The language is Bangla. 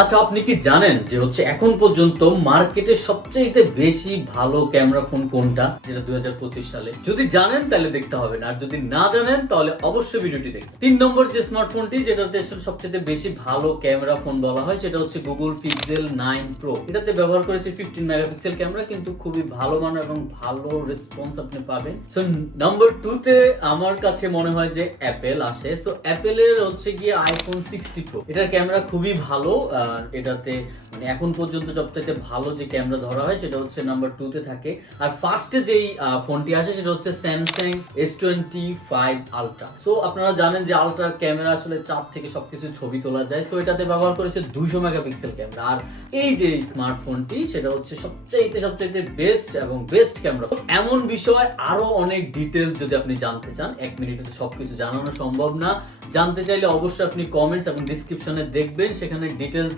আচ্ছা, আপনি কি জানেন যে এখন পর্যন্ত মার্কেটে সবচেয়ে বেশি ভালো ক্যামেরা ফোন কোনটা, যেটা 2025 সালে? যদি জানেন তাহলে দেখতে হবে না, আর যদি না জানেন তাহলে অবশ্যই ভিডিওটি দেখুন। 3 নম্বর যে স্মার্টফোনটি যেটাতে আসলে সবচেয়ে বেশি ভালো ক্যামেরা ফোন বলা হয় সেটা হচ্ছে Google Pixel 9 Pro। এটাতে ব্যবহার করেছে 15 মেগাপিক্সেল ক্যামেরা, কিন্তু খুবই ভালো মানের এবং ভালো রেসপন্স আপনি পাবেন। সো নাম্বার 2 তে আমার কাছে মনে হয় যে অ্যাপেল আসে। সো অ্যাপেলের হচ্ছে গিয়ে iPhone 60 Pro। এটার ক্যামেরা খুবই ভালো। এটাতে মানে এখন পর্যন্ত সবথেকে ভালো যে ক্যামেরা ধরা হয় সেটা হচ্ছে নাম্বার 2 তে থাকে। আর ফার্স্টে যেই ফোনটি আসে সেটা হচ্ছে Samsung S25 Ultra। সো আপনারা জানেন যে আলট্রার ক্যামেরা আসলে চাঁদ থেকে সবকিছু ছবি তোলা যায়। সো এটাতে ব্যবহার করেছে 200 মেগাপিক্সেল ক্যামেরা। আর এই যে স্মার্টফোনটি সেটা হচ্ছে সবচাইতে বেস্ট এবং বেস্ট ক্যামেরা। এমন বিষয় আরো অনেক ডিটেইলস যদি আপনি জানতে চান, 1 মিনিটে তো সবকিছু জানানো সম্ভব না। জানতে চাইলে অবশ্যই আপনি কমেন্টস এবং ডেসক্রিপশনে দেখবেন, সেখানে ডিটেইলস